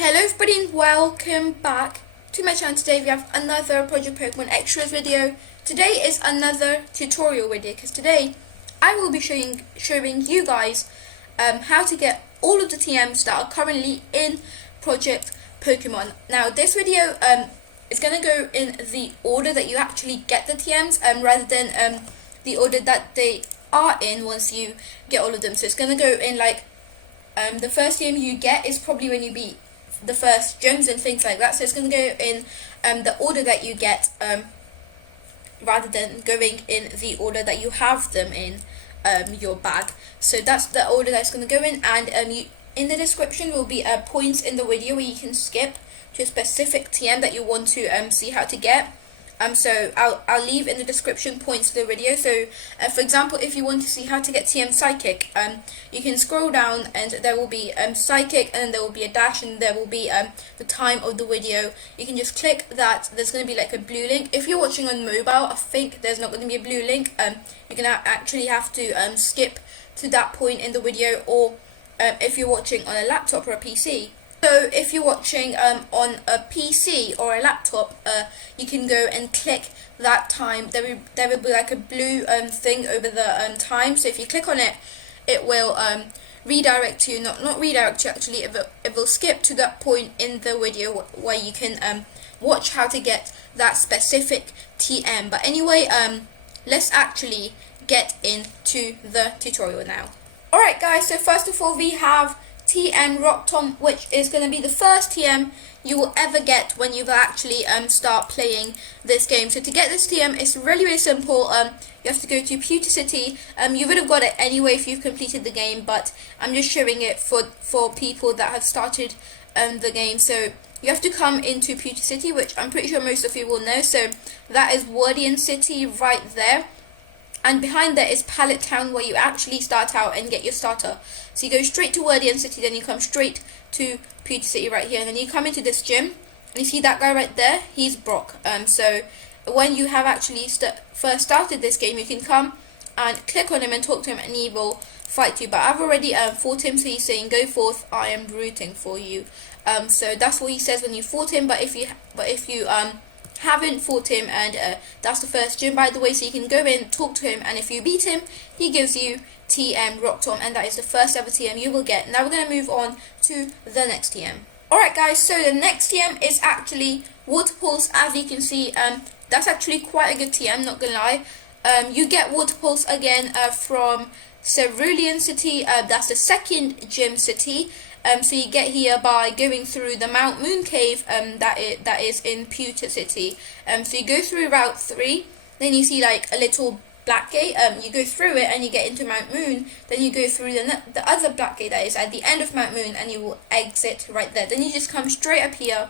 Hello everybody and welcome back to my channel. Today we have another Project Pokemon Extras video. Today is another tutorial video because today I will be showing you guys how to get all of the TMs that are currently in Project Pokemon. Now this video is going to go in the order that you actually get the TMs rather than the order that they are in once you get all of them. So it's going to go in like the first TM you get is probably when you beat the first gyms and things like that, so it's going to go in the order that you get rather than going in the order that you have them in your bag. So that's the order that's going to go in, and in the description will be points in the video where you can skip to a specific TM that you want to see how to get. So I'll leave in the description points to the video. So for example, if you want to see how to get TM Psychic, you can scroll down and there will be Psychic, and then there will be a dash, and there will be the time of the video. You can just click that. There's going to be like a blue link. If you're watching on mobile, I think there's not going to be a blue link. You're going to actually have to skip to that point in the video, or if you're watching on a laptop or a PC. So if you're watching on a PC or a laptop, you can go and click that time. There will be like a blue thing over the time. So if you click on it, it will redirect you. Not redirect you actually. It will skip to that point in the video where you can watch how to get that specific TM. But anyway, let's actually get into the tutorial now. Alright guys, so first of all we have TM Rock Tom, which is going to be the first TM you will ever get when you actually start playing this game. So to get this TM, it's really simple. You have to go to Pewter City. You would have got it anyway if you've completed the game, but I'm just showing it for people that have started the game. So you have to come into Pewter City, which I'm pretty sure most of you will know. So that is Wordian City right there. And behind there is Pallet Town, where you actually start out and get your starter. So you go straight to Wordian City, then you come straight to Pewter City right here, and then you come into this gym, and you see that guy right there, he's Brock. So when you have actually first started this game, you can come and click on him and talk to him, and he will fight you. But I've already fought him, so he's saying, "Go forth, I am rooting for you." So that's what he says when you fought him. But if you haven't fought him, and that's the first gym by the way, so you can go in, talk to him, and if you beat him, he gives you TM Rock Tom, and that is the first ever TM you will get. Now we're going to move on to the next TM. Alright guys, so the next TM is actually Waterfalls. As you can see, that's actually quite a good TM, not gonna lie. You get Waterfalls again from Cerulean City. That's the second gym city. So you get here by going through the Mount Moon Cave that is in Pewter City. So you go through Route 3, then you see like a little black gate. You go through it and you get into Mount Moon. Then you go through the other black gate that is at the end of Mount Moon, and you will exit right there. Then you just come straight up here,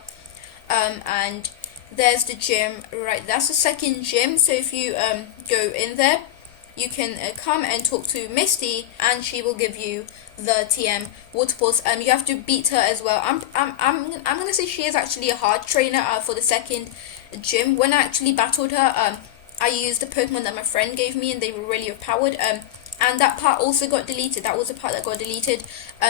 and there's the gym right. That's the second gym. So if you go in there, you can come and talk to Misty, and she will give you the TM Waterfalls. You have to beat her as well. I'm gonna say she is actually a hard trainer for the second gym. When I actually battled her, I used the Pokemon that my friend gave me, and they were really overpowered. And that part also got deleted. That was the part that got deleted.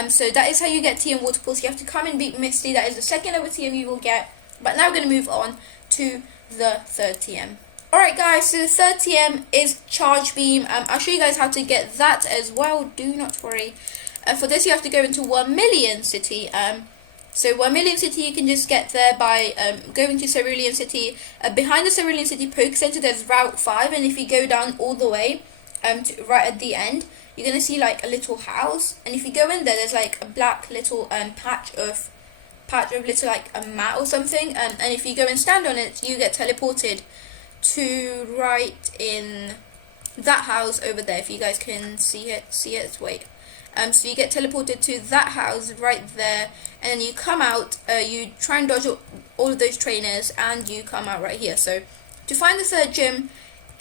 So that is how you get TM Waterfalls. You have to come and beat Misty. That is the second ever TM you will get. But now we're gonna move on to the third TM. Alright guys, so the third TM is Charge Beam. I'll show you guys how to get that as well, do not worry. For this you have to go into 1,000,000 City. So 1,000,000 City you can just get there by going to Cerulean City. Behind the Cerulean City Poke Center there's Route 5, and if you go down all the way to right at the end, you're going to see like a little house, and if you go in there, there's like a black little patch of little like a mat or something, and if you go and stand on it, you get teleported to right in that house over there. If you guys can see it, wait. So you get teleported to that house right there, and then you come out, you try and dodge all of those trainers, and you come out right here. So to find the third gym,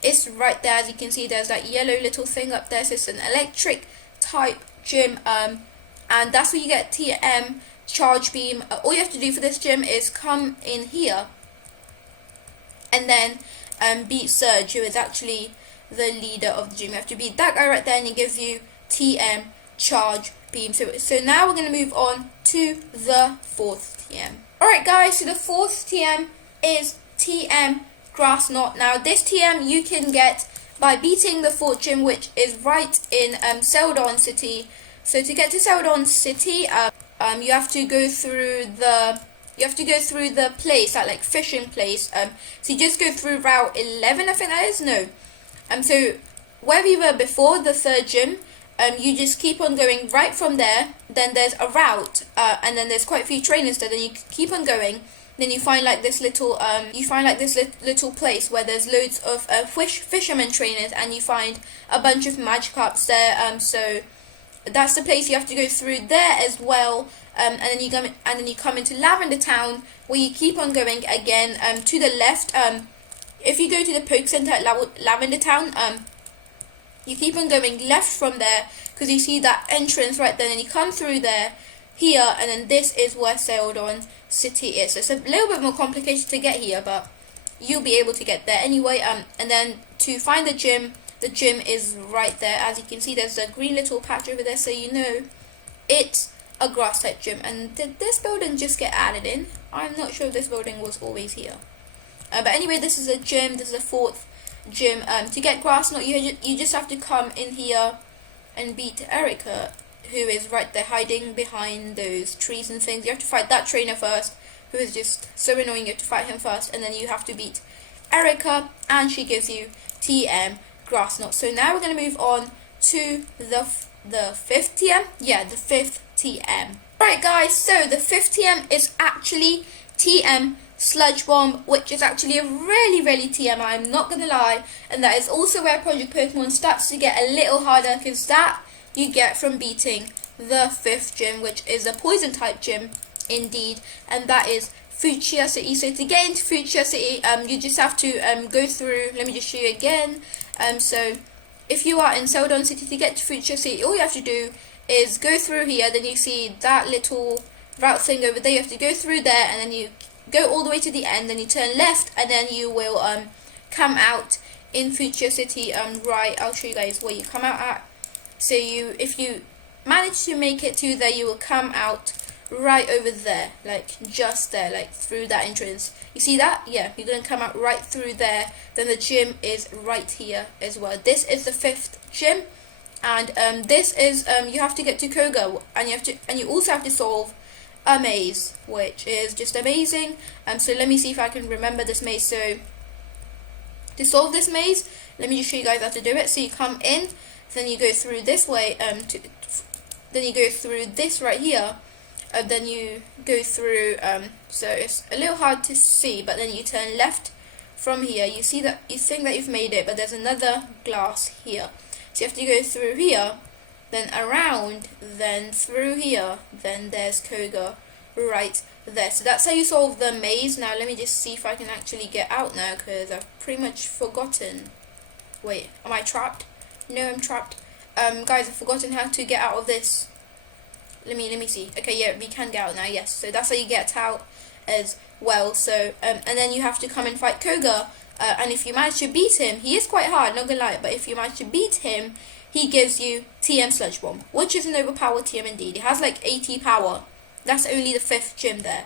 it's right there. As you can see, there's that yellow little thing up there, so it's an electric type gym, and that's where you get TM Charge Beam. All you have to do for this gym is come in here, and then beat Surge, who is actually the leader of the gym. You have to beat that guy right there, and he gives you TM charge beam. So now we're going to move on to the 4th TM. Alright guys, so the 4th TM is TM Grass Knot. Now this TM you can get by beating the 4th gym, which is right in Celadon City. So to get to Celadon City, you have to go through the place, that like fishing place. So you just go through Route 11, I think that is. No. So where we were before, the 3rd gym, you just keep on going right from there. Then there's a route, and then there's quite a few trainers there. Then you keep on going. Then you find like this little little place where there's loads of fishermen trainers, and you find a bunch of Magikarps there. So that's the place you have to go through there as well. And then you come into Lavender Town, where you keep on going again to the left. If you go to the Poke Center at Lavender Town, you keep on going left from there, because you see that entrance right there, and you come through there, here, and then this is where Celadon City is. So it's a little bit more complicated to get here, but you'll be able to get there anyway. And then to find the gym is right there. As you can see, there's a green little patch over there, so you know it's a grass type gym. And did this building just get added in? I'm not sure if this building was always here. But anyway, this is a gym. This is a 4th gym. To get Grass Knot, you just have to come in here and beat Erica, who is right there hiding behind those trees and things. You have to fight that trainer first, who is just so annoying. You have to fight him first, and then you have to beat Erica, and she gives you TM Grass Knot. So now we're going to move on to the 5th TM. Yeah, the 5th TM. Alright guys, so the 5th TM is actually TM Sludge Bomb, which is actually a really TM, I'm not going to lie. And that is also where Project Pokemon starts to get a little harder, because that you get from beating the 5th gym, which is a poison type gym indeed, and that is Fuchsia City. So to get into Fuchsia City, you just have to go through, let me just show you again. So if you are in Celadon City, to get to Fuchsia City, all you have to do is go through here. Then you see that little route thing over there, you have to go through there, and then you go all the way to the end, then you turn left, and then you will come out in Fuchsia City. Right, I'll show you guys where you come out at. So if you manage to make it to there, you will come out right over there, like just there, like through that entrance. You see that? Yeah, you're gonna come out right through there. Then the gym is right here as well. This is the 5th gym, and this is you have to get to Koga, and you also have to solve a maze, which is just amazing. So let me see if I can remember this maze. So to solve this maze, let me just show you guys how to do it. So you come in, then you go through this way, then you go through this right here, then you go through, so it's a little hard to see, but then you turn left from here. You see that, you think that you've made it, but there's another glass here. So you have to go through here, then around, then through here, then there's Koga right there. So that's how you solve the maze. Now let me just see if I can actually get out now, because I've pretty much forgotten. Wait, am I trapped? No, I'm trapped. Guys, I've forgotten how to get out of this. Let me see. Okay, yeah, we can get out now, yes. So that's how you get out as well. So, and then you have to come and fight Koga. And if you manage to beat him, he is quite hard, not gonna lie, but if you manage to beat him, he gives you TM Sludge Bomb, which is an overpowered TM indeed. It has like 80 power. That's only the 5th gym there.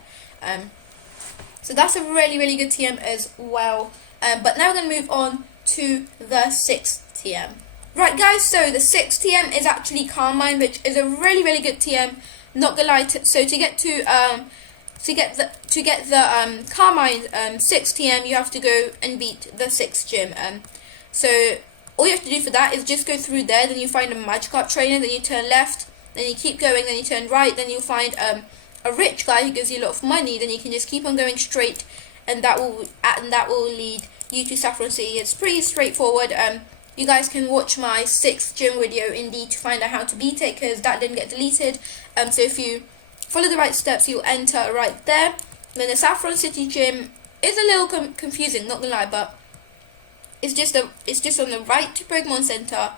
So that's a really good TM as well. But now we're going to move on to the 6th TM. Right guys, so the 6th TM is actually Carmine, which is a really good TM, not gonna lie. So to get the Carmine 6th TM, you have to go and beat the 6th gym. So all you have to do for that is just go through there, then you find a Magikarp trainer, then you turn left, then you keep going, then you turn right, then you'll find a rich guy who gives you a lot of money. Then you can just keep on going straight, and that will lead you to Saffron City. It's pretty straightforward. You guys can watch my 6th gym video indeed to find out how to beat it, because that didn't get deleted. So if you follow the right steps, you'll enter right there. Then the Saffron City gym is a little confusing, not gonna lie, but it's just on the right to Pokemon Center,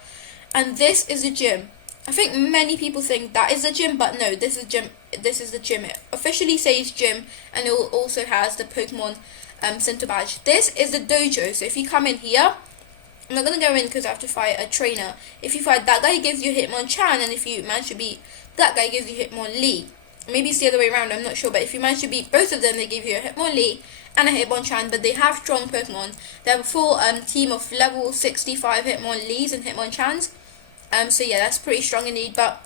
and this is the gym. I think many people think that is the gym, but no, this is gym. This is the gym. It officially says gym, and it also has the Pokemon Center badge. This is the dojo. So if you come in here, I'm not going to go in because I have to fight a trainer. If you fight that guy, he gives you Hitmonchan, and if you manage to beat that guy, he gives you Hitmonlee. Maybe it's the other way around, I'm not sure, but if you manage to beat both of them, they give you a Hitmonlee and a Hitmonchan, but they have strong Pokemon. They have a full team of level 65 Hitmonlees and Hitmonchans. So yeah, that's pretty strong indeed, but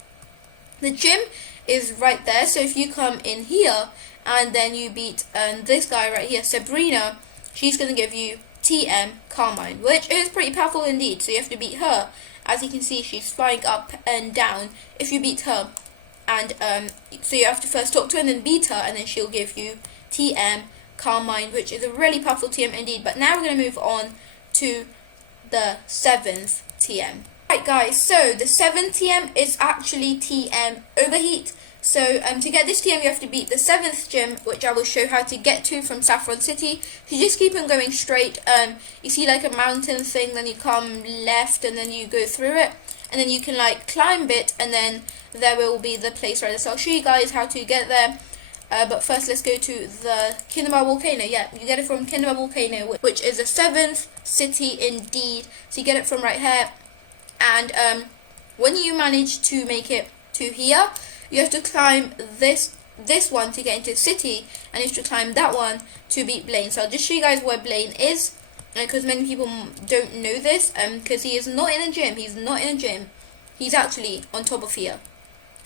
the gym is right there, so if you come in here, and then you beat this guy right here, Sabrina, she's going to give you TM Carmine, which is pretty powerful indeed, so you have to beat her. As you can see, she's flying up and down if you beat her, and so you have to first talk to her and then beat her, and then she'll give you TM Carmine, which is a really powerful TM indeed. But now we're going to move on to the 7th TM. Right guys, so the 7th TM is actually TM Overheat. So to get this TM, you have to beat the 7th gym, which I will show how to get to from Saffron City. So you just keep on going straight. You see like a mountain thing, then you come left, and then you go through it, and then you can like climb it, and then there will be the place right there. So I'll show you guys how to get there. But first, let's go to the Cinnabar Volcano. Yeah, you get it from Cinnabar Volcano, which is the 7th city indeed. So you get it from right here, and when you manage to make it to here, you have to climb this one to get into the city, and you have to climb that one to beat Blaine. So I'll just show you guys where Blaine is, because many people don't know this, because he is not in a gym. He's not in a gym. He's actually on top of here.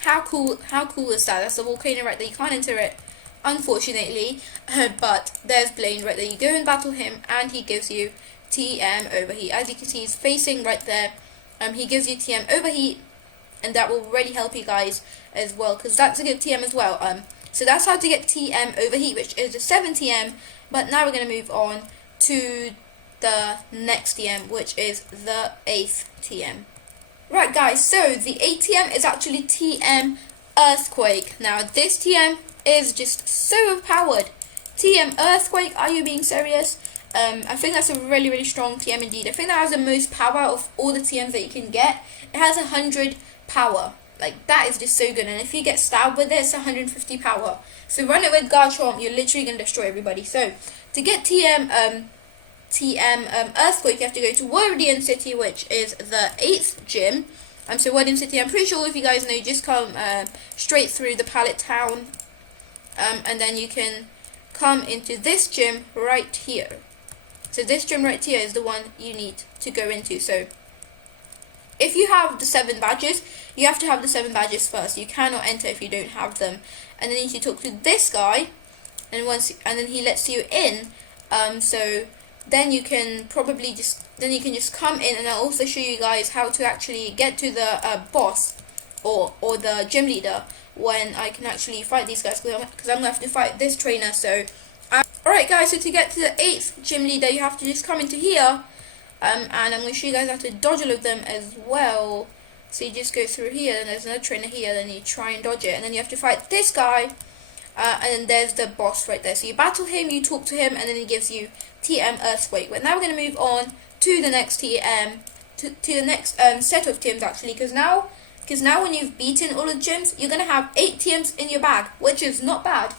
How cool is that? That's the volcano right there. You can't enter it, unfortunately, but there's Blaine right there. You go and battle him, and he gives you TM Overheat. As you can see, he's facing right there. He gives you TM Overheat, and that will really help you guys as well, because that's a good TM as well. So that's how to get TM Overheat, which is the 7th TM. But now we're going to move on to the next TM, which is the 8th TM. Right guys, so the 8th TM is actually TM Earthquake. Now this TM is just so overpowered. TM Earthquake, are you being serious? I think that's a really strong TM indeed. I think that has the most power of all the TMs that you can get. It has 100 power. Like, that is just so good, and if you get stabbed with it, it's 150 power. So run it with Garchomp, you're literally going to destroy everybody. So to get TM Earthquake, you have to go to Wardian City, which is the 8th gym. So Wardian City, I'm pretty sure if you guys know, you just come straight through the Pallet Town, and then you can come into this gym right here. So this gym right here is the one you need to go into. So if you have the 7 badges, you have to have the 7 badges first. You cannot enter if you don't have them. And then you need to talk to this guy, and then he lets you in. So then you can probably just come in, and I'll also show you guys how to actually get to the boss or the gym leader when I can actually fight these guys, because I'm gonna have to fight this trainer. So alright guys, so to get to the 8th gym leader, you have to just come into here, and I'm going to show you guys how to dodge all of them as well. So you just go through here, and there's another trainer here, then you try and dodge it, and then you have to fight this guy, and then there's the boss right there. So you battle him, you talk to him, and then he gives you TM Earthquake. But now we're going to move on to the next TM, to the next set of TMs actually, because now when you've beaten all the gyms, you're going to have 8 TMs in your bag, which is not bad.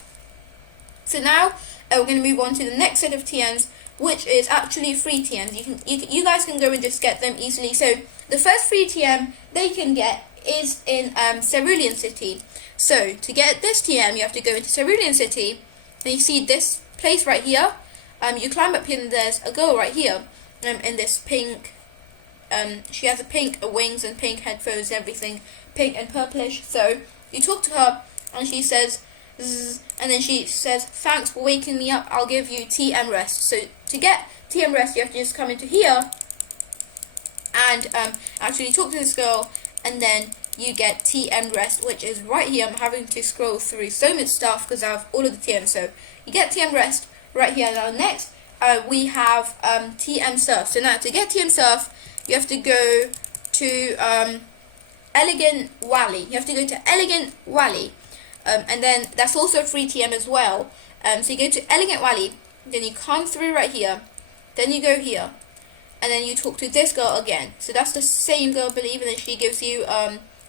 So now we're going to move on to the next set of TMs, which is actually free TMs. You guys can go and just get them easily. So the first free TM they can get is in Cerulean City. So to get this TM, you have to go into Cerulean City, and you see this place right here. You climb up here, and there's a girl right here, in this pink. She has a pink wings and pink headphones and everything, pink and purplish. So you talk to her, and she says, Zzz, and then she says, "Thanks for waking me up. I'll give you TM Rest." So to get TM Rest, you have to just come into here and actually talk to this girl, and then you get TM Rest, which is right here. I'm having to scroll through so much stuff because I have all of the TMs. So you get TM Rest right here. Now next we have TM Surf. So now to get TM Surf, you have to go to Elegant Valley. You have to go to Elegant Valley. And then that's also a free TM as well. So you go to Elegant Valley, then you come through right here, then you go here, and then you talk to this girl again. So that's the same girl, I believe, and then she gives you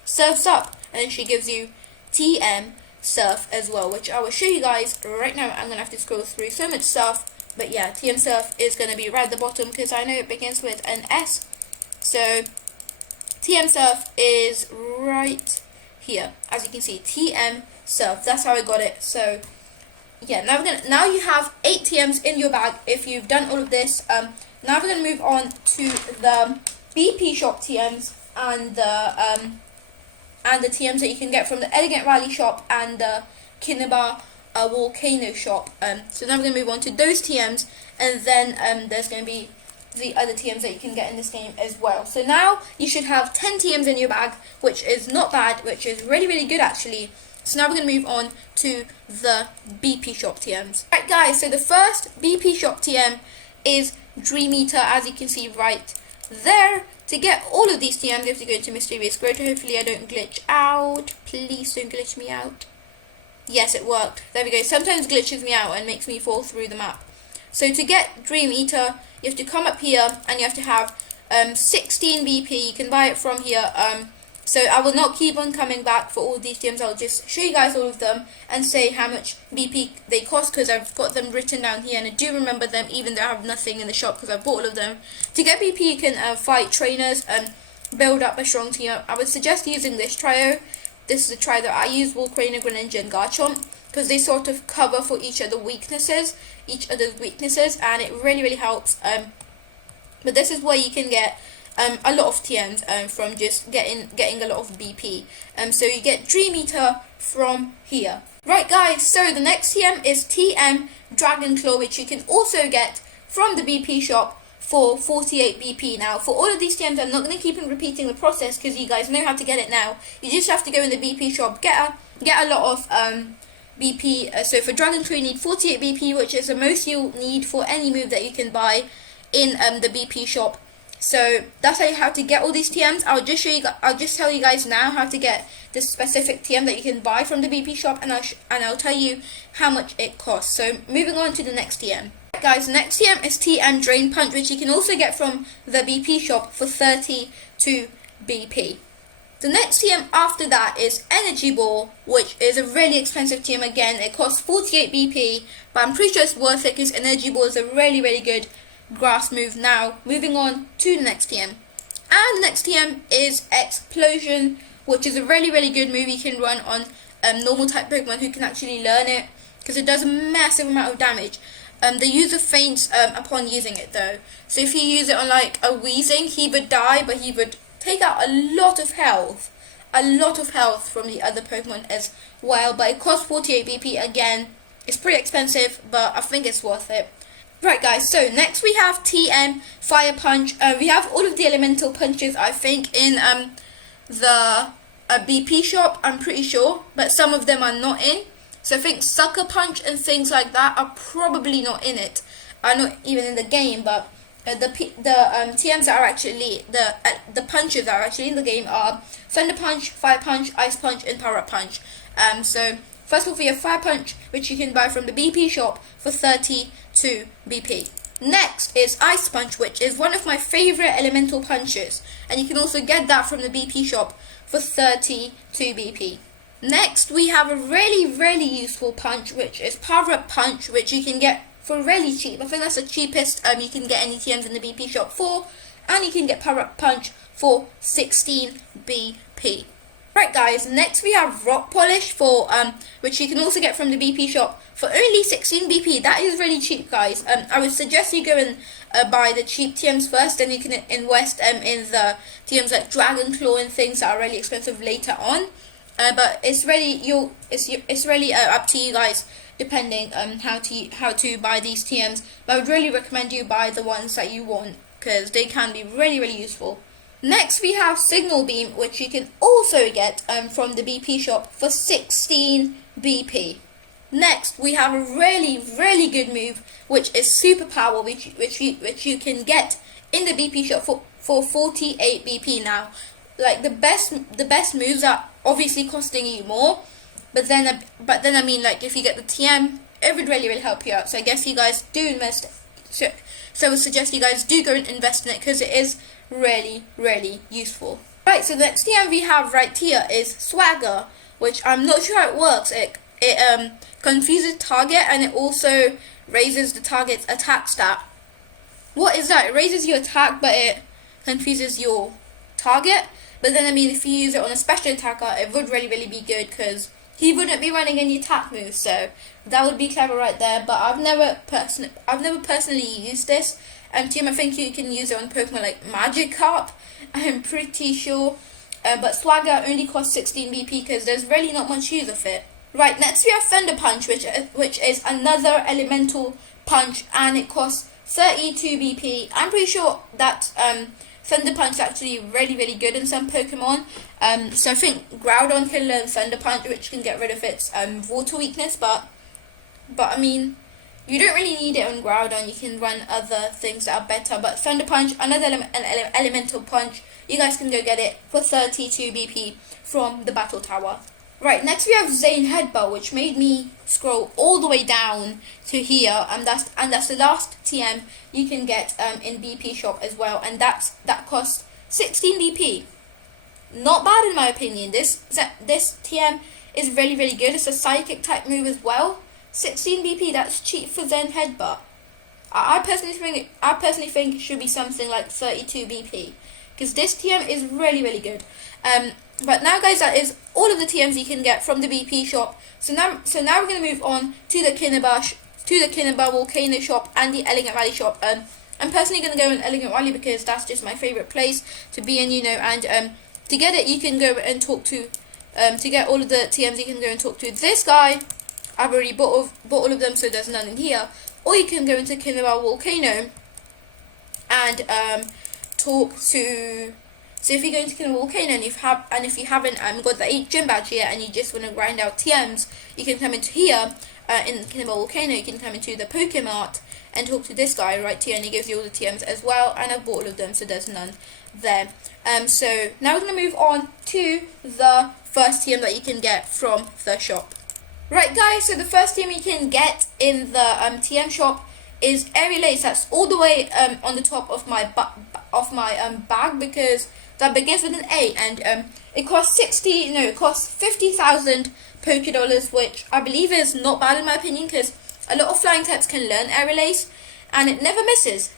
Surf's Up, and then she gives you TM Surf as well, which I will show you guys right now. I'm going to have to scroll through so much stuff But yeah, TM Surf is going to be right at the bottom because I know it begins with an S. So TM Surf is right here, as you can see, TM Surf. That's how I got it. So yeah, now you have 8 TMs in your bag if you've done all of this. Now we're going to move on to the BP shop TMs and the TMs that you can get from the Elegant Rally shop and the Cinnabar Volcano shop. So now we're going to move on to those TMs, and then there's going to be the other TMs that you can get in this game as well. So now you should have 10 TMs in your bag, which is not bad, which is really, really good actually. So now we're going to move on to the BP shop TMs. Right guys, so the first BP shop TM is Dream Eater, as you can see right there. To get all of these TMs, you have to go into Mysterious Grotto. Hopefully I don't glitch out. Please don't glitch me out. Yes, it worked. There we go. Sometimes glitches me out and makes me fall through the map. So to get Dream Eater, you have to come up here and you have to have 16 BP. You can buy it from here. So I will not keep on coming back for all these TMs. I'll just show you guys all of them and say how much BP they cost, because I've got them written down here and I do remember them even though I have nothing in the shop because I've bought all of them. To get BP you can fight trainers and build up a strong team. I would suggest using this trio. This is a trio that I use: Volcano, Greninja and Garchomp, because they sort of cover for each other's weaknesses, and it really, really helps. But this is where you can get a lot of TMs from just getting a lot of BP. So you get Dream Eater from here. Right guys, so the next TM is TM Dragon Claw, which you can also get from the BP shop for 48 BP. Now for all of these TMs, I'm not going to keep on repeating the process because you guys know how to get it now. You just have to go in the BP shop, get a lot of BP. So for Dragon Claw you need 48 BP, which is the most you'll need for any move that you can buy in the BP shop. So that's how to get all these TMs. I'll just tell you guys now how to get this specific TM that you can buy from the BP shop, and I'll tell you how much it costs. So moving on to the next TM. Right, guys, the next TM is TM Drain Punch, which you can also get from the BP shop for 32 BP. The next TM after that is Energy Ball, which is a really expensive TM again. It costs 48 BP, but I'm pretty sure it's worth it because Energy Ball is a really, really good grass move. Now moving on to the next TM, and the next TM is Explosion, which is a really, really good move you can run on normal type Pokemon who can actually learn it, because it does a massive amount of damage. The user faints upon using it though, so if you use it on like a Weezing, he would die, but he would take out a lot of health from the other Pokemon as well. But it costs 48 BP again. It's pretty expensive, but I think it's worth it. Right guys, so next we have TM Fire Punch. We have all of the elemental punches, I think, in the BP shop, I'm pretty sure, but some of them are not in. So I think Sucker Punch and things like that are probably not in it. Are not even in the game, but the TMs that are actually the punches that are actually in the game are Thunder Punch, Fire Punch, Ice Punch, and Power Up Punch. So first of all, we have Fire Punch, which you can buy from the BP shop for 32 BP. Next is Ice Punch, which is one of my favorite elemental punches, and you can also get that from the BP shop for 32 BP. Next we have a really, really useful punch, which is Power Up Punch, which you can get for really cheap. I think that's the cheapest you can get any TMs in the BP shop for, and you can get Power Up Punch for 16 BP. Right guys, next we have Rock Polish, for which you can also get from the BP shop for only 16 BP. That is really cheap, guys. I would suggest you go and buy the cheap TMs first, then you can invest in the TMs like Dragon Claw and things that are really expensive later on. But it's really up to you guys, depending how to buy these TMs. But I would really recommend you buy the ones that you want, because they can be really, really useful. Next we have Signal Beam, which you can also get from the BP shop for 16 BP. Next we have a really, really good move, which is Superpower, which you can get in the BP shop for 48 BP. Now, like the best moves are obviously costing you more, but then I mean, like, if you get the TM, it would really, really help you out. So I guess you guys do invest. So I would suggest you guys do go and invest in it, because it is really, really useful. Right, so the next TM we have right here is Swagger, which I'm not sure how it works. It confuses target, and it also raises the target's attack stat. What is that? It raises your attack, but it confuses your target. But then, I mean, if you use it on a special attacker, it would really be good, because he wouldn't be running any attack moves, so that would be clever right there. But I've never personally used this. Team, I think you can use it on Pokemon like Magikarp, I'm pretty sure. But Swagger only costs 16 BP because there's really not much use of it. Right, next we have Thunder Punch, which is another elemental punch, and it costs 32 BP. I'm pretty sure that Thunder Punch is actually really good in some Pokemon. So I think Groudon can learn Thunder Punch, which can get rid of its water weakness, but I mean, you don't really need it on Groudon. You can run other things that are better. But Thunder Punch, another elemental punch, you guys can go get it for 32 BP from the Battle Tower. Right, next we have Zen Headbutt, which made me scroll all the way down to here, and that's the last TM you can get in BP shop as well, and that costs 16 BP. Not bad in my opinion. This TM is really good. It's a psychic type move as well. 16 BP, that's cheap for Zen Headbutt. I personally think it should be something like 32 BP, because this TM is really good. But now, guys, that is all of the TMs you can get from the BP shop. So now we're going to move on to the Cinnabar Volcano shop and the Elegant Valley shop. I'm personally going to go in Elegant Valley because that's just my favorite place to be in, you know. And to get it, you can go and talk to to get all of the TMs, you can go and talk to this guy. I've already bought all of them, so there's none in here. Or you can go into Cinnabar Volcano and talk to. So if you go into Cinnabar Volcano and if you haven't got the 8 gym badge yet and you just want to grind out TMs, you can come into here in Cinnabar Volcano. You can come into the Pokemart and talk to this guy right here, and he gives you all the TMs as well. And I've bought all of them, so there's none there. So now we're going to move on to the first TM that you can get from the shop. Right, guys, so the first TM you can get in the TM shop is Aerial Ace. That's all the way on the top of my bag, because that begins with an A, and it costs 50,000 pokedollars, which I believe is not bad in my opinion, because a lot of flying types can learn Aerial Ace, and it never misses.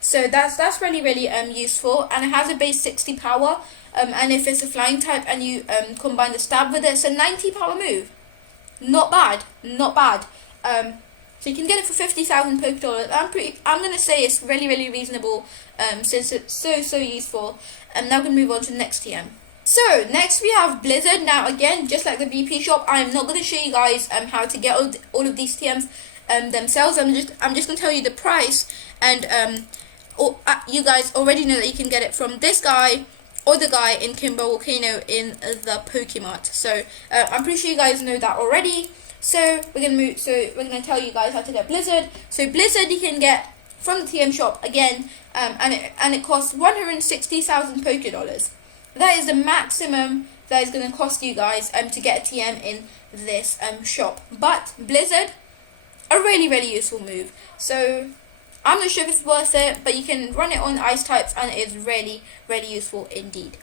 So that's really useful, and it has a base 60 power. And if it's a flying type and you combine the stab with it, it's a 90 power move. Not bad. So you can get it for 50,000 pokedollars. I'm gonna say it's really reasonable, since it's so useful. And now we're gonna move on to the next TM. So next we have Blizzard. Now again, just like the BP shop, I'm not gonna show you guys how to get all of these TMs themselves. I'm just gonna tell you the price, and you guys already know that you can get it from this guy or the guy in Cinnabar Volcano in the Pokemart. So I'm pretty sure you guys know that already. So we're gonna tell you guys how to get Blizzard. So Blizzard you can get from the TM shop again, and it costs 160,000 pokedollars. That is the maximum that is gonna cost you guys to get a TM in this shop. But Blizzard, a really useful move. So I'm not sure if it's worth it, but you can run it on ice types, and it is really useful indeed.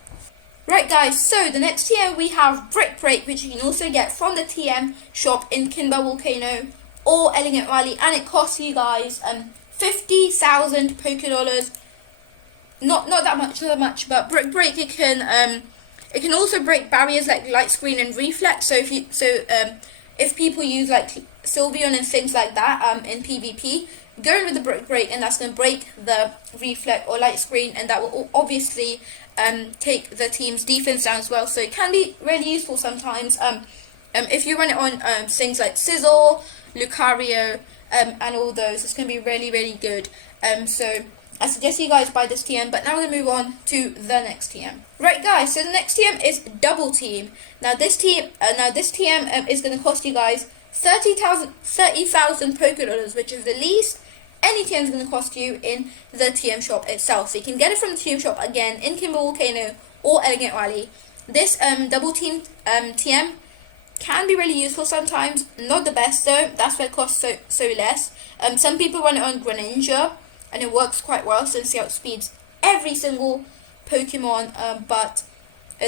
Right, guys, so the next TM we have Brick Break, which you can also get from the TM shop in Cinnabar Volcano or Elegant Valley, and it costs you guys 50,000 pokedollars. Not that much, but Brick Break it can also break barriers like Light Screen and Reflect. So if people use like Sylveon and things like that in PvP, go in with the Brick Break, and that's going to break the Reflect or Light Screen, and that will obviously take the team's defense down as well. So it can be really useful sometimes. If you run it on things like Scissor, Lucario, and all those, it's going to be really good. So I suggest you guys buy this TM. But now we're going to move on to the next TM. Right, guys, so the next TM is Double Team. Now this TM is going to cost you guys 30,000 pokedollars, which is the least any TM is going to cost you in the TM shop itself. So you can get it from the TM shop again in Cinnabar Volcano or Elegant Valley. This Double Team TM can be really useful sometimes. Not the best though. That's why it costs so less. Some people run it on Greninja, and it works quite well since it outspeeds every single Pokemon. But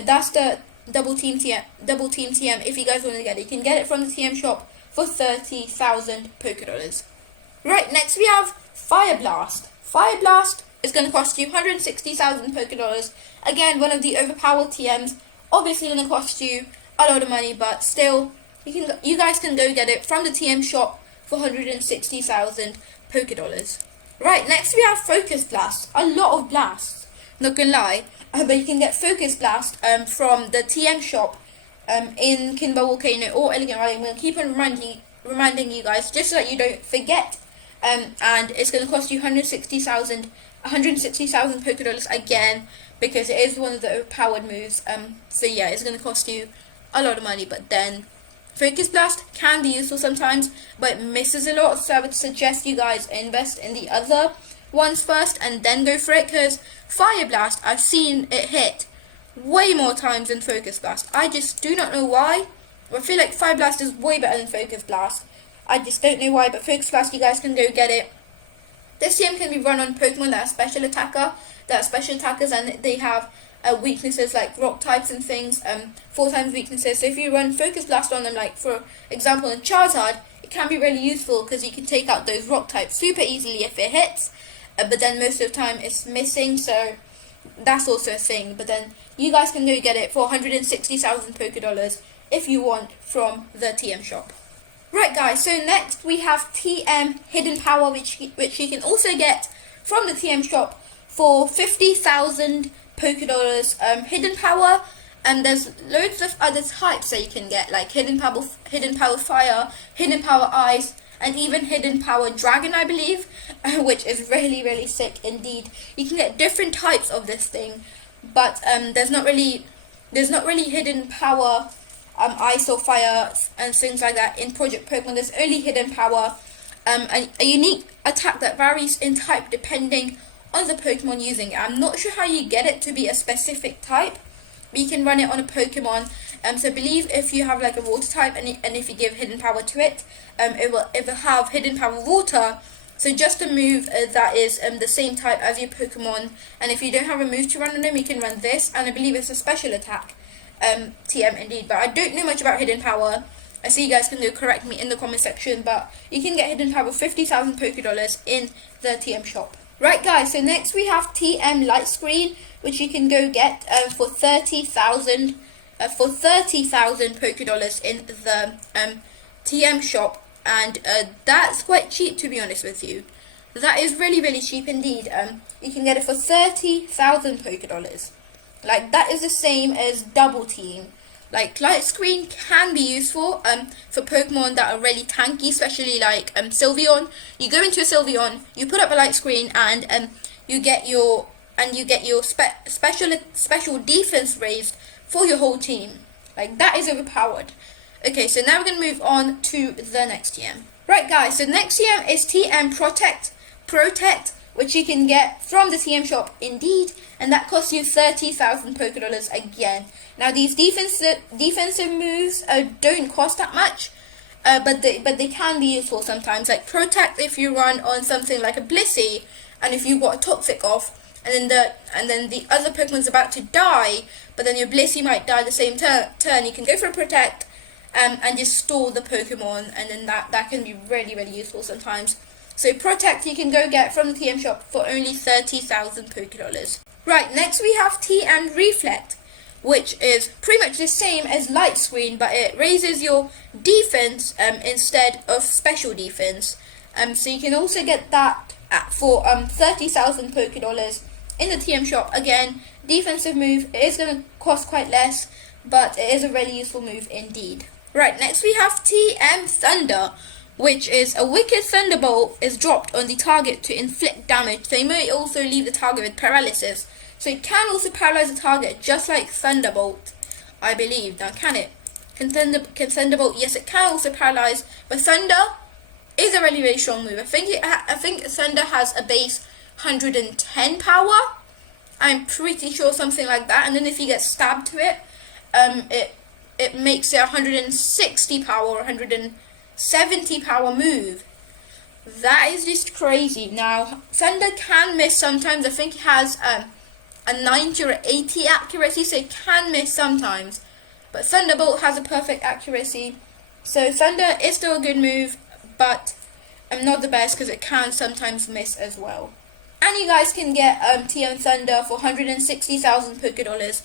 that's the double team TM if you guys want to get it. You can get it from the TM shop for 30,000 pokedollars. Right, next we have Fire Blast. Fire Blast is going to cost you 160,000 pokedollars. Again, one of the overpowered TMs. Obviously going to cost you a lot of money, but still, you guys can go get it from the TM shop for 160,000 pokedollars. Right, next we have Focus Blast. A lot of blasts, not gonna lie, but you can get Focus Blast from the TM shop in Cinnabar Volcano or Elegant Valley. I'm going to keep on reminding you guys just so that you don't forget. And it's going to cost you 160,000 pokedollars again, because it is one of the overpowered moves. So yeah, it's going to cost you a lot of money, but then Focus Blast can be useful sometimes, but it misses a lot, so I would suggest you guys invest in the other ones first and then go for it, because Fire Blast, I've seen it hit way more times than Focus Blast. I just do not know why. I feel like Fire Blast is way better than Focus Blast. I just don't know why, but Focus Blast, you guys can go get it. This TM can be run on Pokemon that are special attackers, and they have weaknesses like rock types and things, 4 times weaknesses. So if you run Focus Blast on them, like for example in Charizard, it can be really useful because you can take out those rock types super easily if it hits, but then most of the time it's missing, so that's also a thing. But then you guys can go get it for 160,000 pokedollars if you want from the TM shop. Right guys, so next we have TM Hidden Power, which you can also get from the TM shop for 50,000 pokedollars. Hidden Power, and there's loads of other types that you can get, like Hidden Power Fire, Hidden Power Ice, and even Hidden Power Dragon, I believe, which is really sick indeed. You can get different types of this thing, but there's not really Hidden Power Ice or Fire and things like that in Project Pokemon. There's only Hidden Power, a unique attack that varies in type depending on the Pokemon using it. I'm not sure how you get it to be a specific type, but you can run it on a Pokemon. So I believe if you have like a water type and if you give Hidden Power to it, it will have Hidden Power Water. So just a move that is the same type as your Pokemon. And if you don't have a move to run on them, you can run this, and I believe it's a special attack TM indeed. But I don't know much about Hidden Power. I see you guys can go correct me in the comment section, but you can get Hidden Power 50,000 pokedollars in the TM shop. Right guys, so next we have TM Light Screen, which you can go get for 30,000 pokedollars in the TM shop, and that's quite cheap, to be honest with you. That is really cheap indeed. You can get it for 30,000 pokedollars. Like, that is the same as Double Team. Like, Light Screen can be useful for Pokemon that are really tanky, especially like Sylveon. You go into a Sylveon, you put up a Light Screen, and you get your special defense raised for your whole team. Like, that is overpowered. Okay, so now we're gonna move on to the next TM. Right guys, so next TM is TM Protect, which you can get from the TM shop indeed, and that costs you 30,000 pokedollars again. Now these defensive moves don't cost that much, but they can be useful sometimes. Like Protect, if you run on something like a Blissey, and if you got a Toxic off, and then the other Pokemon's about to die, but then your Blissey might die the same turn, you can go for a Protect and just stall the Pokemon, and then that can be really useful sometimes. So Protect you can go get from the TM shop for only 30,000 pokedollars. Right, next we have TM Reflect, which is pretty much the same as Light Screen, but it raises your defense instead of special defense. So you can also get that for 30,000 pokedollars in the TM shop. Again, defensive move. It is going to cost quite less, but it is a really useful move indeed. Right, next we have TM Thunder, which is a wicked Thunderbolt is dropped on the target to inflict damage. They may also leave the target with paralysis. So it can also paralyze the target, just like Thunderbolt, I believe. Now, can it? Can Thunderbolt? Yes, it can also paralyze. But Thunder is a really strong move. I think Thunder has a base 110 power. I'm pretty sure something like that. And then if you get stabbed to it, it makes it 160 power or 170 power move. That is just crazy. Now, Thunder can miss sometimes. I think it has a 90 or 80 accuracy, so it can miss sometimes. but Thunderbolt has a perfect accuracy. So Thunder is still a good move, but not the best because it can sometimes miss as well. And you guys can get TM Thunder for 160,000 pokedollars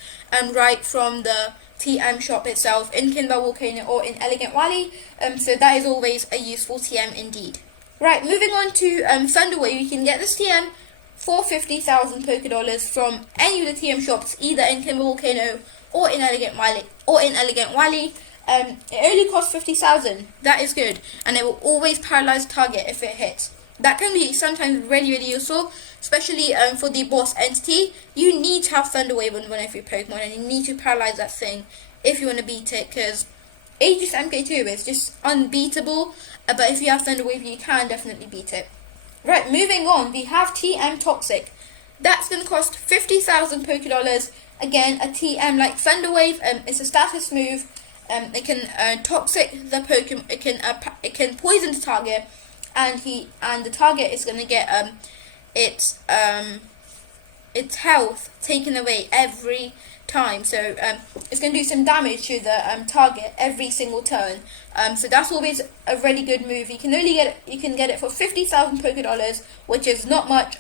right from the TM shop itself in Cinnabar Volcano or in Elegant Valley. So that is always a useful TM indeed. Right, moving on to Thunder Wave, you can get this TM for 50,000 pokedollars from any of the TM shops, either in Cinnabar Volcano or in Elegant Valley. It only costs 50,000. That is good, and it will always paralyze target if it hits. That can be sometimes really useful, especially for the boss entity. You need to have Thunder Wave on one of your Pokemon, and you need to paralyze that thing if you want to beat it, because Aegis MK2 is just unbeatable, but if you have Thunder Wave, you can definitely beat it. Right, moving on, we have TM Toxic. That's going to cost 50,000 pokedollars. Again, a TM like Thunder Wave. It's a status move. It can toxic the Pokemon. It can poison the target, and the target is going to get its health taken away every time. So it's going to do some damage to the target every single turn. So that's always a really good move. You can get it for 50,000 pokedollars, which is not much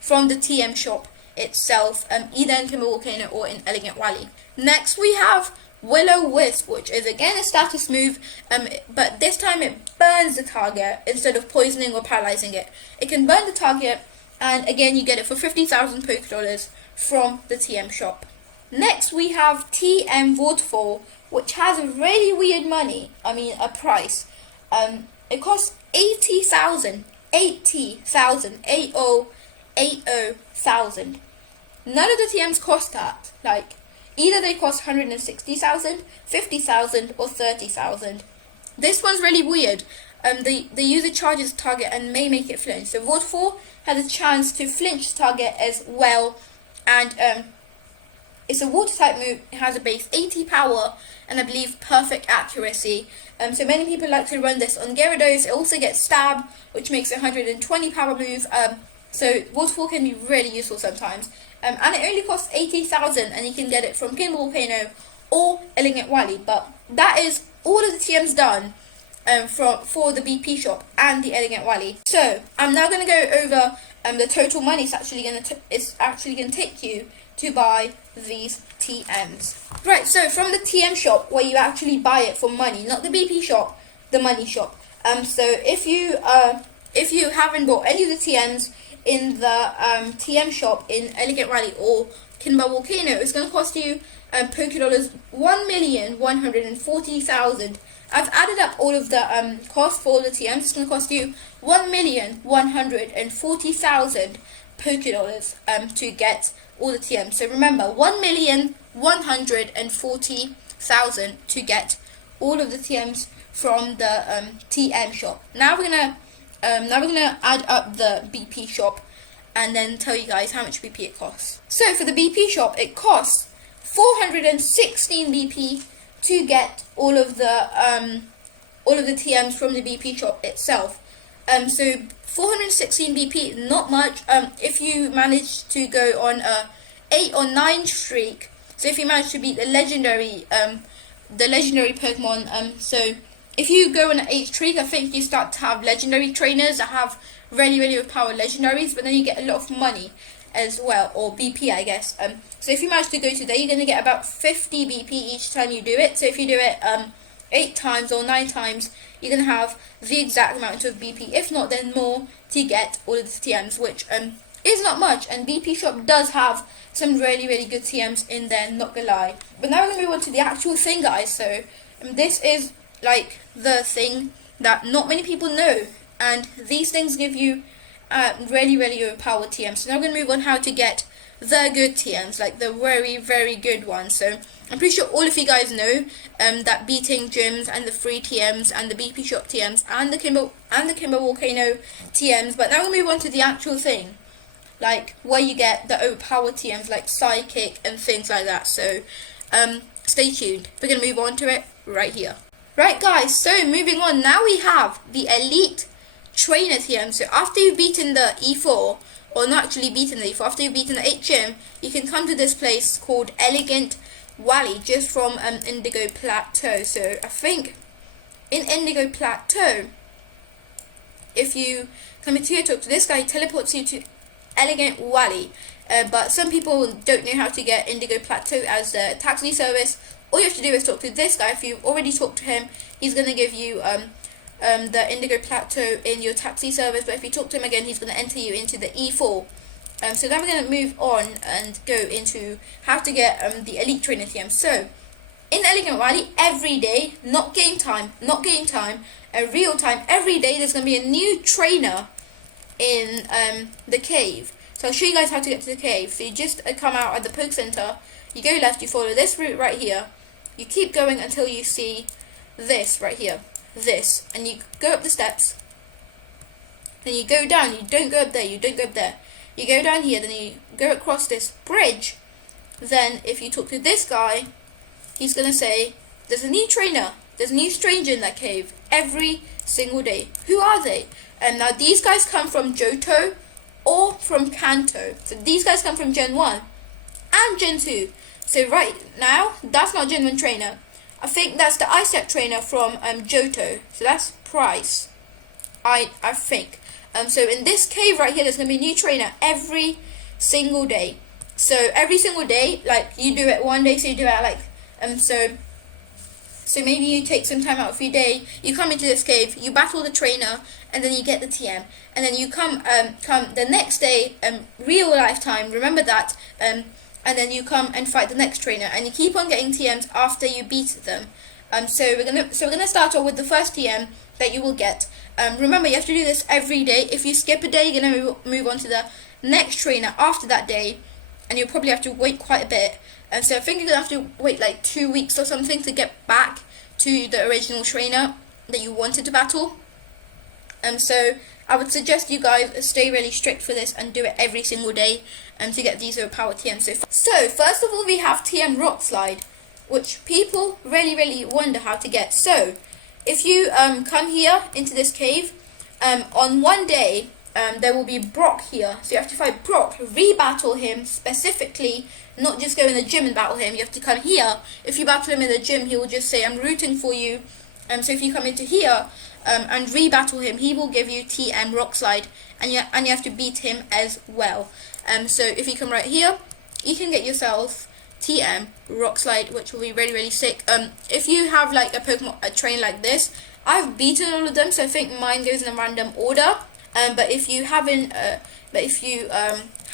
from the TM shop itself, either in Cinnabar Volcano or in Elegant Valley. Next we have Will-O-Wisp, which is again a status move, but this time it burns the target instead of poisoning or paralyzing it. It can burn the target, and again you get it for 50,000 pokedollars from the TM shop. Next we have TM Waterfall, which has a really weird a price. It costs 80,000. 80,000. 80,000. None of the TMs cost that. Like, either they cost 160,000, 50,000, or 30,000. This one's really weird. The user charges the target and may make it flinch. So Waterfall has a chance to flinch the target as well, and it's a water type move. It has a base 80 power and I believe perfect accuracy. So many people like to run this on Gyarados. It also gets Stab, which makes it 120 power move. So Waterfall can be really useful sometimes. And it only costs 80,000, and you can get it from Cinnabar Volcano or Elegant Valley. But that is all of the TMs done for the BP shop and the Elegant Valley. So I'm now going to go over the total money it's actually going to take you to buy these TMs. Right, so from the TM shop, where you actually buy it for money, not the BP shop, the money shop. So if you haven't bought any of the TMs in the TM shop in Elegant Valley or Cinnabar Volcano, it's going to cost you pokedollars 1,140,000. I've added up all of the costs for all the TMs. It's going to cost you 1,140,000 pokedollars to get all the TMs. So remember, 1,140,000 to get all of the TMs from the TM shop. Now we're gonna add up the BP shop and then tell you guys how much BP it costs. So for the BP shop, it costs 416 BP to get all of the TMs from the BP shop itself. So 416 BP, not much. If you manage to go on a 8 or 9 streak, so if you manage to beat the legendary Pokemon, so if you go on an 8 streak, I think you start to have legendary trainers that have really overpowered legendaries, but then you get a lot of money as well, or BP, I guess. So if you manage to go to there, you're going to get about 50 BP each time you do it. So if you do it 8 times or 9 times, you're going to have the exact amount of BP, if not then more, to get all of the TMs, which is not much. And BP shop does have some really good TMs in there, not gonna lie. But now we're going to move on to the actual thing, guys. So this is like the thing that not many people know, and these things give you really overpowered TMs. So now we're going to move on how to get the good TMs, like the very good ones. So I'm pretty sure all of you guys know that beating gyms and the free TMs and the BP shop TMs and the Cinnabar Volcano TMs, but now we'll move on to the actual thing, like where you get the overpowered TMs like Psychic and things like that. So stay tuned. We're going to move on to it right here. Right guys, so moving on, now we have the Elite Trainer TM. So after you've beaten the E4, or not actually beaten the E4, after you've beaten the 8 gym, you can come to this place called Elegant Wally just from Indigo Plateau. So I think in Indigo Plateau, if you come into here, talk to this guy, he teleports you to Elegant Wally. But some people don't know how to get Indigo Plateau as a taxi service. All you have to do is talk to this guy. If you've already talked to him, he's going to give you the Indigo Plateau in your taxi service. But if you talk to him again, he's going to enter you into the E4. So then we're going to move on and go into how to get the Elite Trainer TM. So in Elegant Valley, every day, not game time, real time, every day there's going to be a new trainer in the cave. So I'll show you guys how to get to the cave. So you just come out at the Poke Center, you go left, you follow this route right here, you keep going until you see this right here, this, and you go up the steps, then you go down, you don't go up there, you go down here, then you go across this bridge. Then if you talk to this guy, he's going to say, there's a new trainer, there's a new stranger in that cave every single day. Who are they? And now these guys come from Johto or from Kanto. So these guys come from Gen 1 and Gen 2. So right now, that's not Gen 1 trainer. I think that's the Ice Step trainer from Johto. So that's Price, I think. So in this cave right here, there's going to be a new trainer every single day. So every single day, like you do it one day, so you do it like, so maybe you take some time out of your day, you come into this cave, you battle the trainer, and then you get the TM. And then you come the next day, real life time, remember that, and then you come and fight the next trainer, and you keep on getting TMs after you beat them. So we're gonna start off with the first TM that you will get. Remember, you have to do this every day. If you skip a day, you're gonna move on to the next trainer after that day, and you'll probably have to wait quite a bit. So I think you're gonna have to wait like 2 weeks or something to get back to the original trainer that you wanted to battle. So I would suggest you guys stay really strict for this and do it every single day to get these overpowered TMs. So first of all, we have TM Rock Slide, which people really wonder how to get. So if you come here into this cave, on one day there will be Brock here. So you have to fight Brock, rebattle him specifically, not just go in the gym and battle him. You have to come here. If you battle him in the gym, he will just say, I'm rooting for you. So if you come into here and rebattle him, he will give you TM Rock Slide, and you have to beat him as well. So if you come right here, you can get yourself TM Rock Slide, which will be really sick. If you have like a train like this, I've beaten all of them, so I think mine goes in a random order. But if you haven't,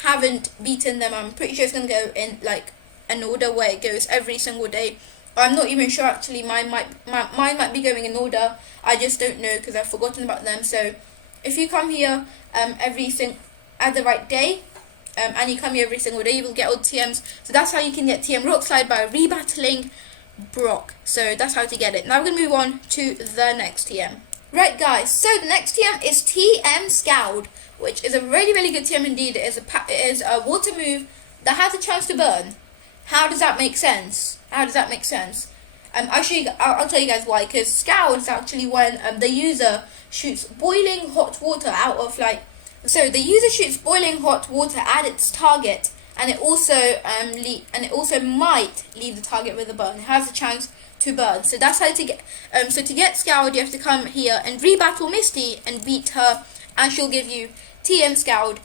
haven't beaten them, I'm pretty sure it's gonna go in like an order where it goes every single day. I'm not even sure actually. Mine might be going in order. I just don't know because I've forgotten about them. So if you come here at the right day, and you come here every single day, you will get all the TMs. So that's how you can get TM Rock Slide, by rebattling Brock. So that's how to get it. Now we're going to move on to the next TM. Right guys, so the next TM is TM Scald, which is a really good TM indeed. It is a water move that has a chance to burn. How does that make sense? I'll tell you guys why. Because Scald is actually when the user shoots boiling hot water out of like. So the user shoots boiling hot water at its target, and it also might leave the target with a burn. It has a chance to burn. So that's how to get. So to get Scald, you have to come here and rebattle Misty and beat her, and she'll give you TM Scald,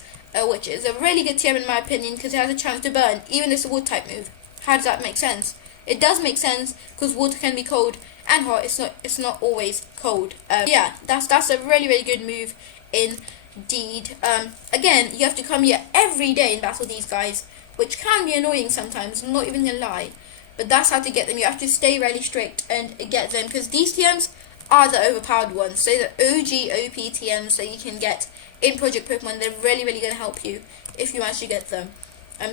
which is a really good TM in my opinion because it has a chance to burn, even if it's a water type move. How does that make sense? It does make sense because water can be cold and hot. It's not always cold. Yeah, that's a really good move indeed. Again, you have to come here every day and battle these guys, which can be annoying sometimes, I'm not even gonna lie. But that's how to get them. You have to stay really strict and get them, because these TMs are the overpowered ones. So the OG OP TMs that you can get in Project Pokemon, they're really gonna help you if you manage to get them.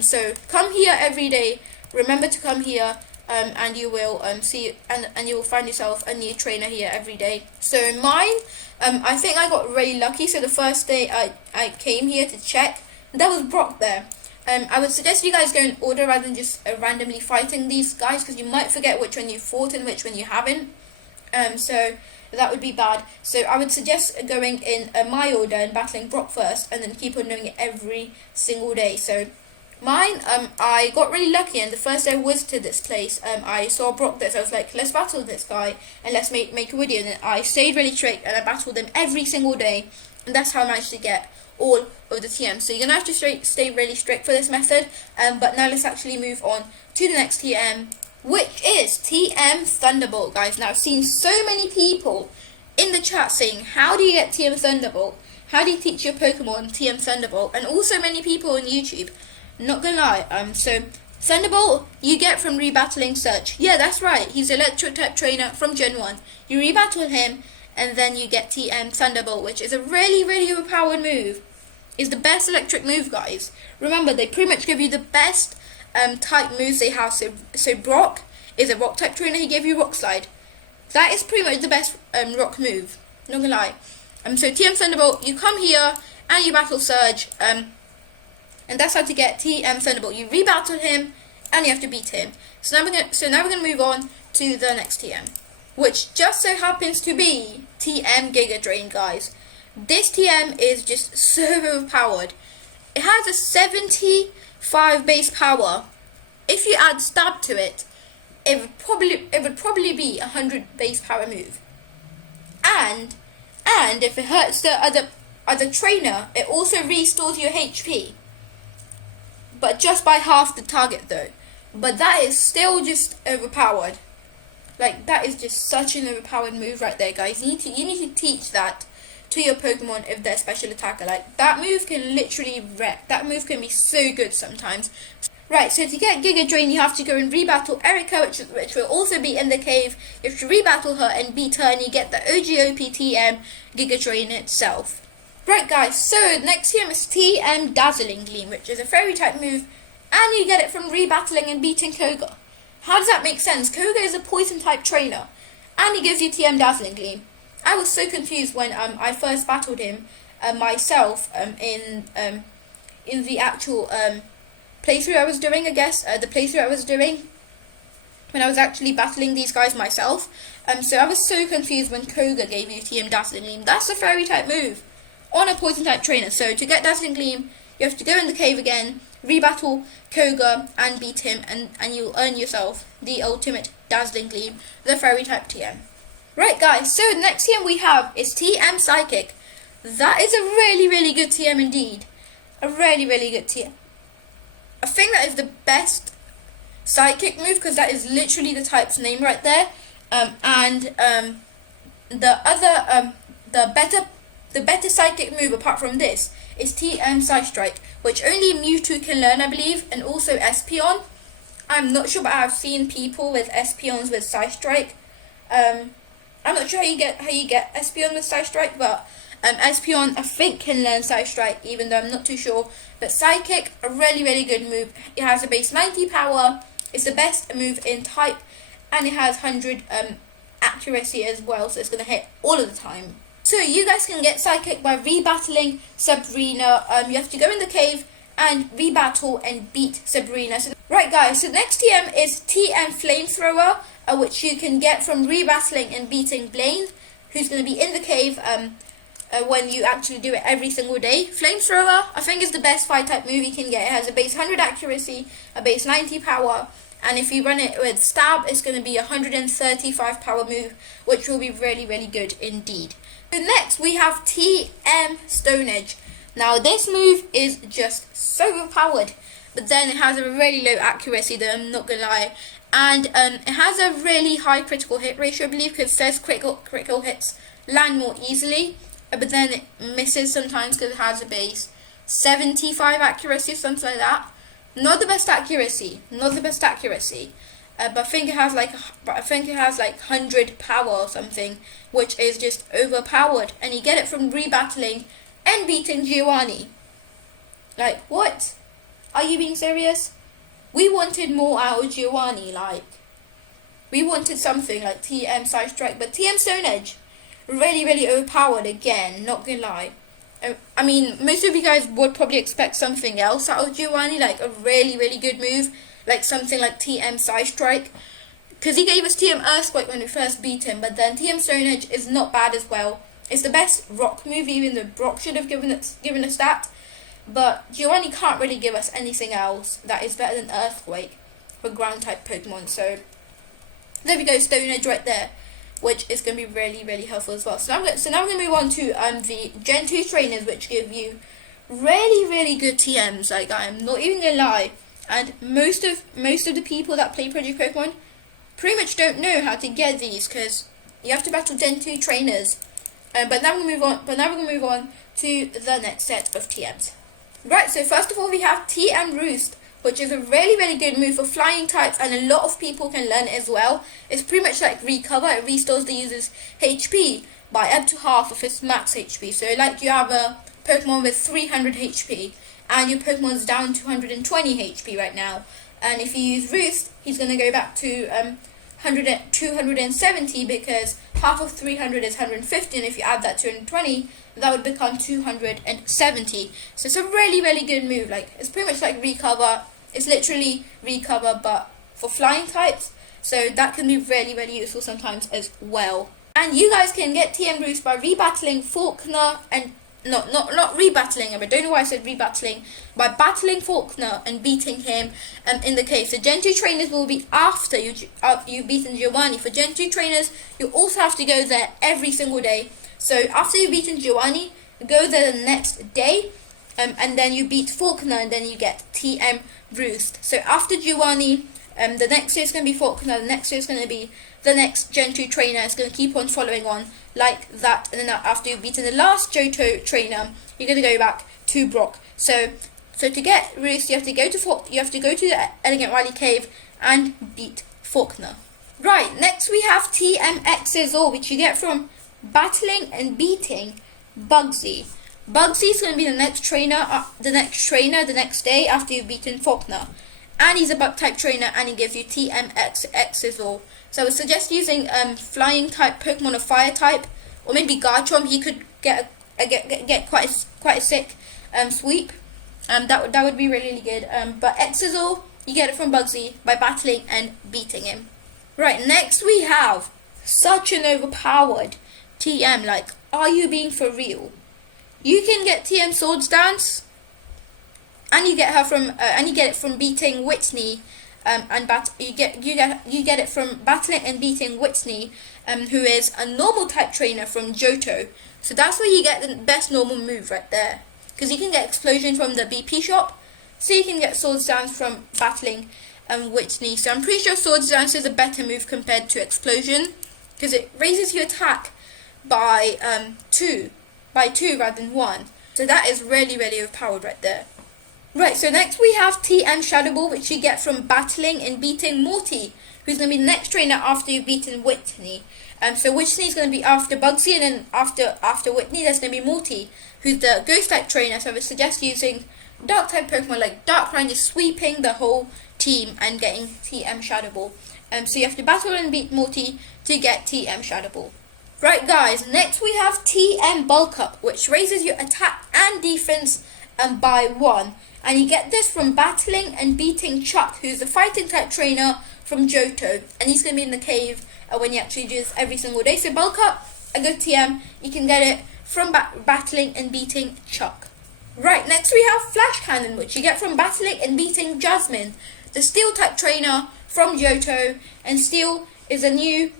So come here every day. Remember to come here, and you will see, and you will find yourself a new trainer here every day. So mine, I think I got really lucky. So the first day I came here to check, there was Brock there. I would suggest you guys go in order rather than just randomly fighting these guys, because you might forget which one you fought and which one you haven't. So that would be bad. So I would suggest going in my order and battling Brock first, and then keep on doing it every single day. So Mine, I got really lucky, and the first day I visited this place, I saw Brock there, so I was like, let's battle this guy, and let's make a video, and then I stayed really strict, and I battled him every single day, and that's how I managed to get all of the TMs. So you're going to have to stay really strict for this method, but now let's actually move on to the next TM, which is TM Thunderbolt, guys. Now, I've seen so many people in the chat saying, how do you get TM Thunderbolt? How do you teach your Pokemon TM Thunderbolt? And also many people on YouTube. Not gonna lie, so Thunderbolt you get from rebattling Surge. Yeah, that's right. He's an electric type trainer from Gen 1. You rebattle him, and then you get TM Thunderbolt, which is a really, really overpowered move. It's the best electric move, guys. Remember, they pretty much give you the best type moves they have. So Brock is a rock type trainer. He gave you Rock Slide. That is pretty much the best rock move. Not gonna lie. So TM Thunderbolt, you come here and you battle Surge. And that's how to get TM Thunderbolt. You rebattle him, and you have to beat him. So now we're gonna move on to the next TM, which just so happens to be TM Giga Drain, guys. This TM is just so overpowered. It has a 75 base power. If you add stab to it, it would probably be a 100 base power move. And if it hurts the other trainer, it also restores your HP. But just by half the target though. But that is still just overpowered. Like, that is just such an overpowered move right there, guys. You need to teach that to your Pokemon if they're special attacker. Like, that move can literally wreck. That move can be so good sometimes. Right, so to get Giga Drain, you have to go and rebattle Erica, which will also be in the cave. You have to rebattle her and beat her, and you get the OGOP TM Giga Drain itself. Right, guys, so next TM is TM Dazzling Gleam, which is a fairy type move, and you get it from rebattling and beating Koga. How does that make sense? Koga is a poison type trainer, and he gives you TM Dazzling Gleam. I was so confused when I first battled him myself in the actual playthrough I was doing, I guess, the playthrough I was doing when I was actually battling these guys myself. So I was so confused when Koga gave you TM Dazzling Gleam. That's a fairy type move on a poison type trainer. So to get Dazzling Gleam, you have to go in the cave again, rebattle Koga and beat him, and you'll earn yourself the ultimate Dazzling Gleam, the fairy type TM. Right, guys, so the next TM we have is TM Psychic. That is a really, really good TM indeed. A really, really good TM. I think that is the best Psychic move, because that is literally the type's name right there. The better Psychic move apart from this is TM Psystrike, which only Mewtwo can learn, I believe, and also Espeon. I'm not sure, but I've seen people with Espeons with Psystrike. I'm not sure how you get Espeon with Psystrike, but Espeon I think can learn Psystrike, even though I'm not too sure. But Psychic, a really, really good move. It has a base 90 power. It's the best move in type, and it has 100 accuracy as well, so it's going to hit all of the time. So you guys can get Psychic by rebattling Sabrina. You have to go in the cave and rebattle and beat Sabrina. So, right, guys, so the next TM is TM Flamethrower, which you can get from rebattling and beating Blaine, who's going to be in the cave when you actually do it every single day. Flamethrower, I think, is the best fire type move you can get. It has a base 100 accuracy, a base 90 power, and if you run it with Stab, it's going to be a 135 power move, which will be really, really good indeed. So next we have TM Stone Edge. Now this move is just so overpowered, but then it has a really low accuracy though, I'm not gonna lie. And it has a really high critical hit ratio, I believe, because it says critical hits land more easily, but then it misses sometimes because it has a base 75 accuracy or something like that. Not the best accuracy, but I think it has like 100 power or something, which is just overpowered, and you get it from rebattling and beating Giovanni. Like, what? Are you being serious? We wanted more out of Giovanni, like, we wanted something like TM Psystrike, but TM Stone Edge, really, really overpowered again, not gonna lie. I mean, most of you guys would probably expect something else out of Giovanni, like a really, really good move, like something like TM Psystrike, because he gave us TM Earthquake when we first beat him, but then TM Stone Edge is not bad as well. It's the best rock move, even though Brock should have given us that. but Giovanni can't really give us anything else that is better than Earthquake for ground type Pokemon. So there we go, Stone Edge right there, which is going to be really, really helpful as well. So now we're going to move on to the Gen 2 trainers, which give you really, really good TMs. Like, I'm not even going to lie. And most of the people that play Project Pokemon pretty much don't know how to get these, because you have to battle Gen 2 trainers. But now we're going to move on to the next set of TMs. Right, so first of all we have TM Roost, which is a really, really good move for flying types, and a lot of people can learn it as well. It's pretty much like Recover. It restores the user's HP by up to half of its max HP. So like you have a Pokemon with 300 HP, and your Pokemon's down to 120 HP right now. And if you use Roost, he's going to go back to 270, because half of 300 is 150, and if you add that to 220, that would become 270. So it's a really, really good move. Like, it's pretty much like Recover. It's literally Recover, but for flying types. So that can be really, really useful sometimes as well. And you guys can get TM Roost by rebattling Faulkner and not rebattling him. I don't know why I said rebattling. By battling Faulkner and beating him in the cave. So Gen 2 trainers will be after you've beaten Giovanni. For Gen 2 trainers, you also have to go there every single day. So after you've beaten Giovanni, go there the next day, and then you beat Faulkner, and then you get TM Roost. So after Giovanni, the next day is going to be Faulkner, the next day is going to be the next Gen 2 trainer. It's going to keep on following on like that, and then after you've beaten the last Johto trainer, you're going to go back to Brock. So to get Roost, you have to go to the Elegant Valley Cave and beat Faulkner. Right, next we have TM X-Scissor, which you get from battling and beating Bugsy. Bugsy is going to be the next trainer the next day after you've beaten Faulkner, and he's a bug type trainer, and he gives you TM X-Scissor. So I would suggest using flying type Pokemon of fire type, or maybe Garchomp. He could get quite a sick sweep. That would be really good. But X-Scissor, you get it from Bugsy by battling and beating him. Right, next we have such an overpowered TM. Like, are you being for real? You can get TM Swords Dance, and you get it from beating Whitney, you get it from battling and beating Whitney, who is a normal type trainer from Johto. So that's where you get the best normal move right there, because you can get Explosion from the BP shop, so you can get Swords Dance from battling Whitney. So I'm pretty sure Swords Dance is a better move compared to Explosion, because it raises your attack by 2 rather than 1. So that is really, really overpowered right there. Right, so next we have TM Shadow Ball, which you get from battling and beating Morty, who's going to be the next trainer after you've beaten Whitney. So Whitney is going to be after Bugsy, and then after Whitney there's going to be Morty, who's the Ghost type trainer. So I would suggest using Dark type Pokemon like Darkrai, just sweeping the whole team and getting TM Shadow Ball. So you have to battle and beat Morty to get TM Shadow Ball. Right guys, next we have TM Bulk Up, which raises your attack and defense by 1. And you get this from battling and beating Chuck, who's a fighting type trainer from Johto. And he's going to be in the cave when you actually do this every single day. So Bulk Up, a good TM, you can get it from battling and beating Chuck. Right, next we have Flash Cannon, which you get from battling and beating Jasmine, the Steel type trainer from Johto. And Steel is a new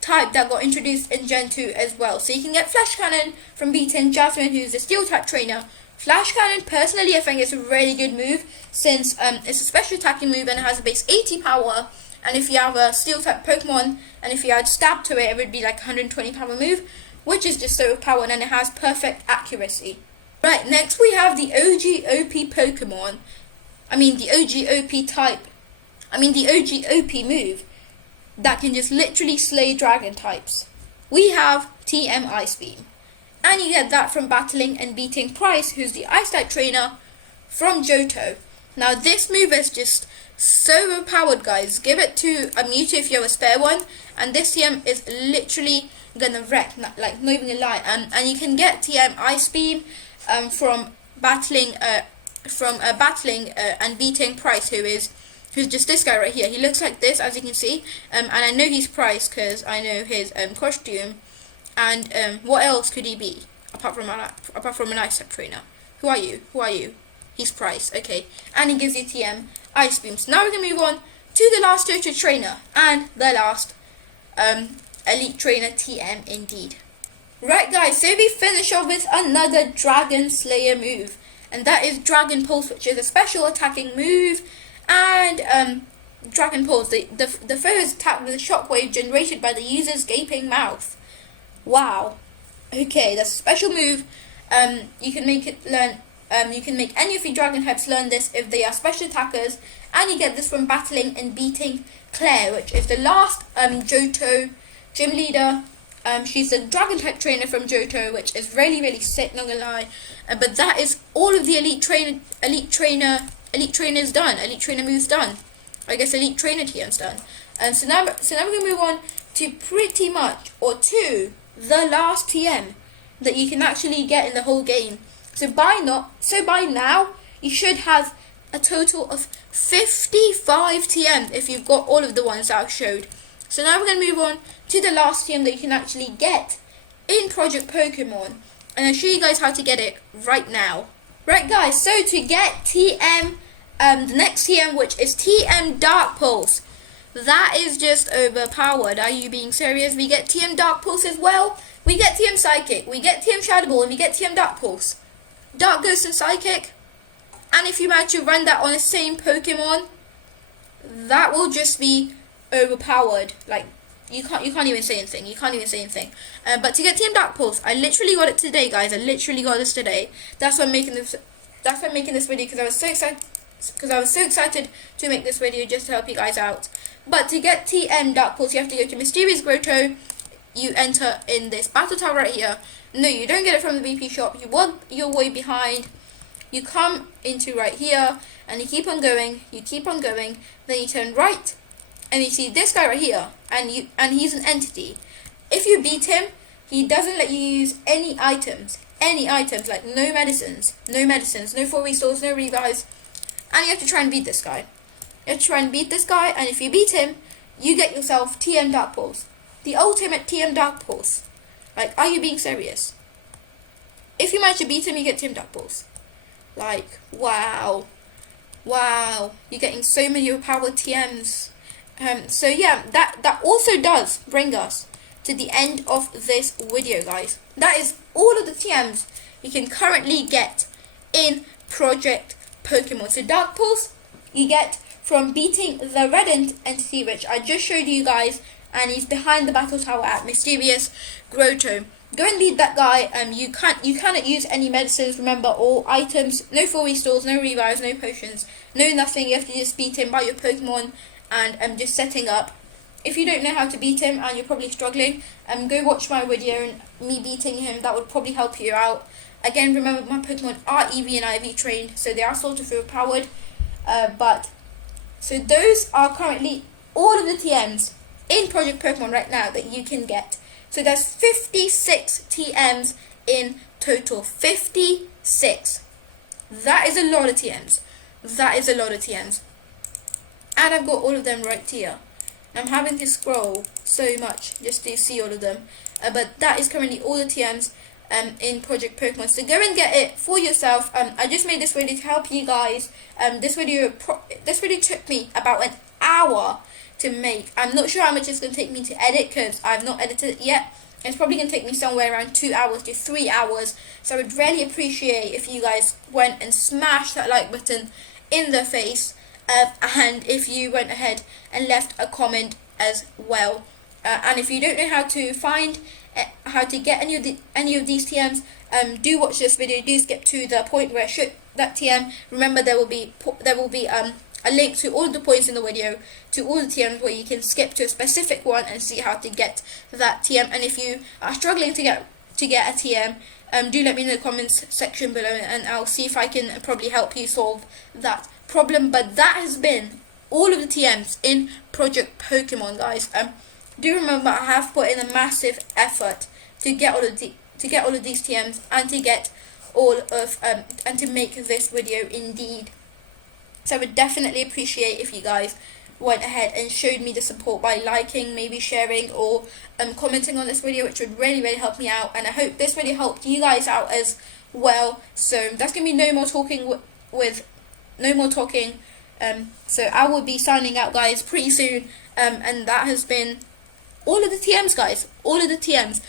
type that got introduced in Gen 2 as well. So you can get Flash Cannon from beating Jasmine, who's a Steel type trainer. Flash Cannon, personally, I think it's a really good move, since it's a special attacking move and it has a base 80 power, and if you have a Steel type Pokemon and if you add Stab to it, it would be like 120 power move, which is just so overpowered, and it has perfect accuracy. Right, next we have the OG OP Pokemon, the OG OP move that can just literally slay dragon types. We have TM Ice Beam. And you get that from battling and beating Price, who's the Ice type trainer from Johto. Now this move is just so overpowered, guys. Give it to a Mewtwo if you have a spare one, and this TM is literally gonna wreck, not even a lie. And you can get TM Ice Beam from battling and beating Price, who's just this guy right here. He looks like this, as you can see, and I know he's Price because I know his costume. And what else could he be apart from an Ice type trainer? Who are you? He's price, okay. And he gives you TM Ice Beam. So now we're going to move on to the last Johto trainer and the last Elite Trainer TM indeed. Right guys, so we finish off with another Dragon Slayer move. And that is Dragon Pulse, which is a special attacking move. And Dragon Pulse, the foe is attacked with a shockwave generated by the user's gaping mouth. Wow. Okay, that's a special move. You can make it learn. You can make any of your Dragon types learn this if they are special attackers, and you get this from battling and beating Claire, which is the last Johto gym leader. She's the Dragon type trainer from Johto, which is really sick, not gonna lie. But that is all of the elite trainer moves done. I guess Elite Trainer TM's done. So now we're gonna move on to pretty much, or to the last TM that you can actually get in the whole game. So by now you should have a total of 55 TMs if you've got all of the ones that I've showed. So now we're gonna move on to the last TM that you can actually get in Project Pokemon, and I'll show you guys how to get it right now. Right guys, so to get TM, the next TM, which is TM Dark Pulse, that is just overpowered. Are you being serious? We get TM Dark Pulse as well. We get TM Psychic, we get TM Shadow Ball, and we get TM Dark Pulse. Dark Ghost and Psychic. And if you manage to run that on the same Pokemon, that will just be overpowered. Like, you can't even say anything. But to get TM Dark Pulse, I literally got it today, guys. I literally got this today. That's why I'm making this video, because I was so excited to make this video just to help you guys out. But to get TM Dark Pulse, you have to go to Mysterious Grotto. You enter in this battle tower right here. No, you don't get it from the BP shop. You work your way behind. You come into right here, and you keep on going. Then you turn right, and you see this guy right here, and he's an entity. If you beat him, he doesn't let you use any items, like no medicines, no 4 restores, no revives, and you have to try and beat this guy. And if you beat him, you get yourself TM Dark Pulse. The ultimate TM Dark Pulse. Like, are you being serious? If you manage to beat him, you get TM Dark Pulse. Like, wow. You're getting so many overpowered TMs. So yeah, that also does bring us to the end of this video, guys. That is all of the TMs you can currently get in Project Pokemon. So Dark Pulse you get from beating the red entity, which I just showed you guys, and he's behind the battle tower at Mysterious Grotto. Go and beat that guy. You cannot use any medicines, remember, or items. No 4 restores, no revives, no potions, no nothing. You have to just beat him by your Pokemon and just setting up. If you don't know how to beat him and you're probably struggling, go watch my video and me beating him. That would probably help you out. Again, remember, my Pokemon are EV and IV trained, so they are sort of overpowered. So those are currently all of the TMs in Project Pokemon right now that you can get. So there's 56 TMs in total. 56. That is a lot of TMs. And I've got all of them right here. I'm having to scroll so much just to see all of them. But that is currently all the TMs in Project Pokemon. So go and get it for yourself. I just made this video to help you guys. This video took me about an hour to make. I'm not sure how much it's going to take me to edit, because I've not edited it yet. It's probably going to take me somewhere around 2 hours to 3 hours. So I would really appreciate if you guys went and smashed that like button in the face, and if you went ahead and left a comment as well. And if you don't know how to find how to get any of these TMs, do watch this video. Do skip to the point where I show that TM. Remember, there will be a link to all of the points in the video, to all the TMs, where you can skip to a specific one and see how to get that TM. And if you are struggling to get a TM, do let me know in the comments section below, and I'll see if I can probably help you solve that problem. But that has been all of the TMs in Project Pokemon, guys. Do remember, I have put in a massive effort to get all of these TMs, and to get all of and to make this video indeed. So I would definitely appreciate if you guys went ahead and showed me the support by liking, maybe sharing, or commenting on this video, which would really help me out. And I hope this video helped you guys out as well. So that's gonna be no more talking with no more talking. So I will be signing out, guys, pretty soon. And that has been all of the TMs, guys. All of the TMs.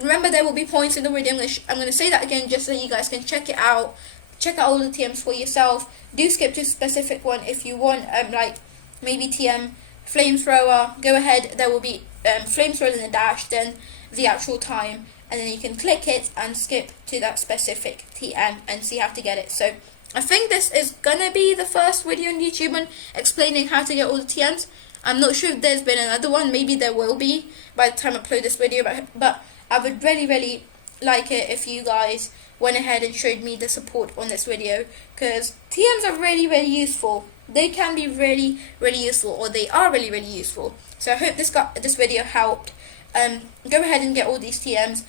Remember, there will be points in the video. I'm gonna say that again just so you guys can check it out. Check out all the TMs for yourself. Do skip to a specific one if you want. Like maybe TM Flamethrower. Go ahead. There will be Flamethrower in the dash, then the actual time, and then you can click it and skip to that specific TM and see how to get it. So I think this is gonna be the first video on YouTube on explaining how to get all the TMs. I'm not sure if there's been another one. Maybe there will be by the time I upload this video, but I would really like it if you guys went ahead and showed me the support on this video, because TMs are really useful. They can be really useful, or they are really useful. So I hope this video helped. Go ahead and get all these TMs.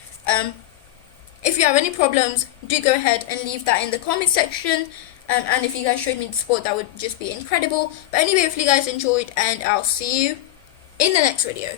If you have any problems, do go ahead and leave that in the comment section. And if you guys showed me the support, that would just be incredible. But anyway, if you guys enjoyed, and I'll see you in the next video.